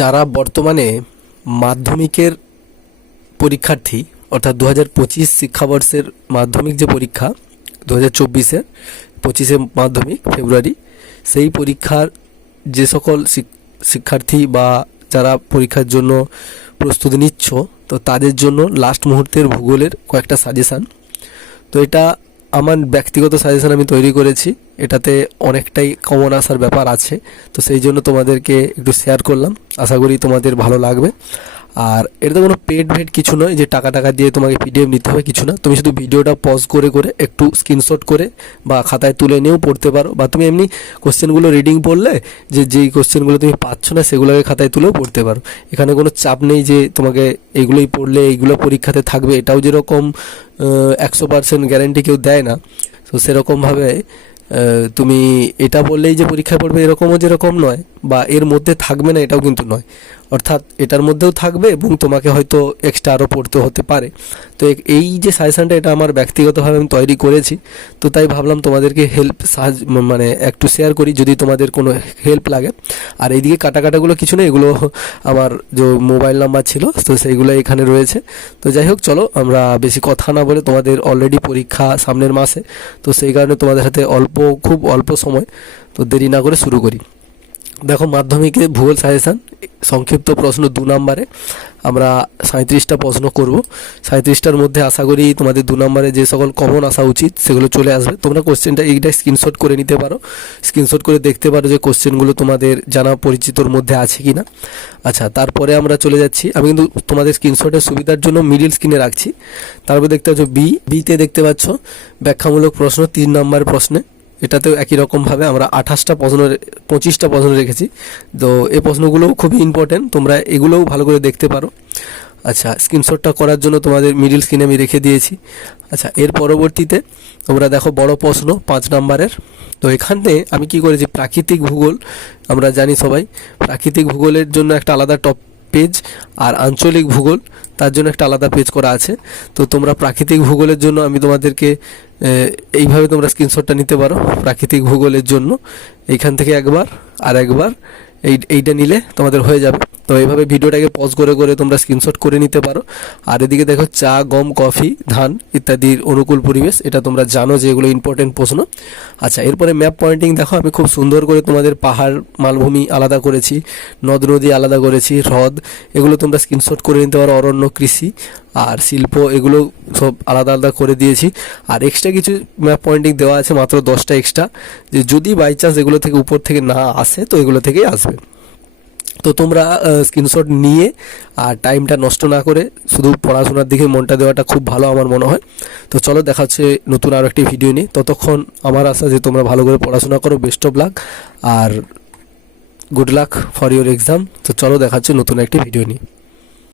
যারা বর্তমানে মাধ্যমিকের পরীক্ষার্থী অর্থাৎ 2025 শিক্ষাবর্ষের মাধ্যমিক যে পরীক্ষা 2024-এর 25শে মাধ্যমিক ফেব্রুয়ারি, সেই পরীক্ষার যে সকল শিক্ষার্থী বা যারা পরীক্ষার জন্য প্রস্তুতি নিচ্ছ, তো তাদের জন্য লাস্ট মুহূর্তের ভূগোলের কয়েকটা সাজেশান। তো এটা আমার ব্যক্তিগত সাজেশান আমি তৈরি করেছি, এটাতে অনেকটাই কমন আসার ব্যাপার আছে, তো সেই জন্য তোমাদেরকে একটু শেয়ার করলাম। আশা করি তোমাদের ভালো লাগবে। আর এটা তো কোনো পেড ভেড কিছু নয় যে টাকা দিয়ে তোমাকে পিডিএফ নিতে হবে, কিছু না। তুমি শুধু ভিডিওটা পজ করে একটু স্ক্রিনশট করে বা খাতায় তুলে নিয়েও পড়তে পারো, বা তুমি এমনি কোশ্চেনগুলো রিডিং পড়লে যেই কোশ্চেনগুলো তুমি পাচ্ছ না সেগুলোকে খাতায় তুলেও পড়তে পারো। এখানে কোনো চাপ নেই যে তোমাকে এইগুলোই পড়লে এইগুলো পরীক্ষাতে থাকবে, এটাও যেরকম 100% গ্যারেন্টি কেউ দেয় না। তো সেরকমভাবে তুমি এটা বললেই যে পরীক্ষা পড়বে এরকমও যেরকম নয়, বা এর মধ্যে থাকবে না এটাও কিন্তু নয়। অর্থাৎ এটার মধ্যেও থাকবে এবং তোমাকে হয়তো এক্সট্রা আরও পড়তে হতে পারে। তো এই যে সাজেশানটা এটা আমার ব্যক্তিগতভাবে আমি তৈরি করেছি, তো তাই ভাবলাম তোমাদেরকে মানে একটু শেয়ার করি যদি তোমাদের কোনো হেল্প লাগে। আর এইদিকে কাটাগুলো কিছু নেই, এগুলো আমার যে মোবাইল নাম্বার ছিল তো সেইগুলো এখানে রয়েছে। তো যাই হোক, চলো আমরা বেশি কথা না বলে, তোমাদের অলরেডি পরীক্ষা সামনের মাসে, তো সেই কারণে তোমাদের হাতে খুব অল্প সময়, তো দেরি না করে শুরু করি। দেখো, মাধ্যমিকে ভূগোল সাজেশান সংক্ষিপ্ত প্রশ্ন 2 নম্বরে আমরা 37টা প্রশ্ন করব। 37টার মধ্যে আশা করি তোমাদের 2 নম্বরে যে সকল কমন আসা উচিত সেগুলো চলে আসবে। তোমরা কোশ্চেনটা এইটা স্ক্রিনশট করে নিতে পারো, স্ক্রিনশট করে দেখতে পারো যে কোশ্চেনগুলো তোমাদের জানা পরিচিতর মধ্যে আছে কি না। আচ্ছা, তারপরে আমরা চলে যাচ্ছি। আমি কিন্তু তোমাদের স্ক্রিনশটের সুবিধার জন্য মিডিল স্ক্রিনে রাখছি। তারপর দেখতে পাচ্ছ বিতে দেখতে পাচ্ছ ব্যাখ্যামূলক প্রশ্ন 3 নম্বরের প্রশ্নে। এটাতেও একই রকমভাবে আমরা 25টা প্রশ্ন রেখেছি। তো এই প্রশ্নগুলোও খুবই ইম্পর্টেন্ট, তোমরা এগুলোও ভালো করে দেখতে পারো। আচ্ছা, স্ক্রিনশটটা করার জন্য তোমাদের মিডিল স্ক্রিনে আমি রেখে দিয়েছি। আচ্ছা, এর পরবর্তীতে তোমরা দেখো বড় প্রশ্ন 5 নম্বরের। তো এখানে আমি কি করেছি, প্রাকৃতিক ভূগোল আমরা জানি সবাই, প্রাকৃতিক ভূগোলের জন্য একটা আলাদা পেজ, আর আঞ্চলিক ভূগোল তার জন্য একটা আলাদা পেজ করা আছে। তো তোমরা প্রাকৃতিক ভূগোলের জন্য আমি তোমাদেরকে এইভাবে তোমরা স্ক্রিনশটটা নিতে পারো। প্রাকৃতিক ভূগোলের জন্য এইখান থেকে একবার আর একবার এইটা নিলে তোমাদের হয়ে যাবে। তো এইভাবে ভিডিওটাকে পজ করে তোমরা স্ক্রিনশট করে নিতে পারো। আর এদিকে দেখো চা, গম, কফি, ধান ইত্যাদির অনুকূল পরিবেশ, এটা তোমরা জানো যে এগুলো ইম্পর্টেন্ট প্রশ্ন। আচ্ছা, এরপরে ম্যাপ পয়েন্টিং দেখো, আমি খুব সুন্দর করে তোমাদের পাহাড়, মালভূমি আলাদা করেছি, নদ নদী আলাদা করেছি, হ্রদ, এগুলো তোমরা স্ক্রিনশট করে নিতে পারো। অরণ্য, কৃষি আর শিল্প, এগুলো সব আলাদা করে দিয়েছি। আর এক্সট্রা কিছু ম্যাপ পয়েন্টিং দেওয়া আছে, মাত্র 10টা এক্সট্রা, যে যদি বাই চান্স এগুলো থেকে উপর থেকে না আসে তো এগুলো থেকেই আসবে। তো তোমরা স্ক্রিনশট নিয়ে আর টাইমটা নষ্ট না করে শুধু পড়াশোনার দিকে মনটা দেওয়াটা খুব ভালো আমার মনে হয়। তো চলো, দেখা হচ্ছে নতুন আরও একটি ভিডিও নিয়ে। ততক্ষণ আমার আশা যে তোমরা ভালো করে পড়াশোনা করো। বেস্ট অফ লাক আর good luck for your exam. তো চলো, দেখা হচ্ছে নতুন একটি ভিডিও নিয়ে।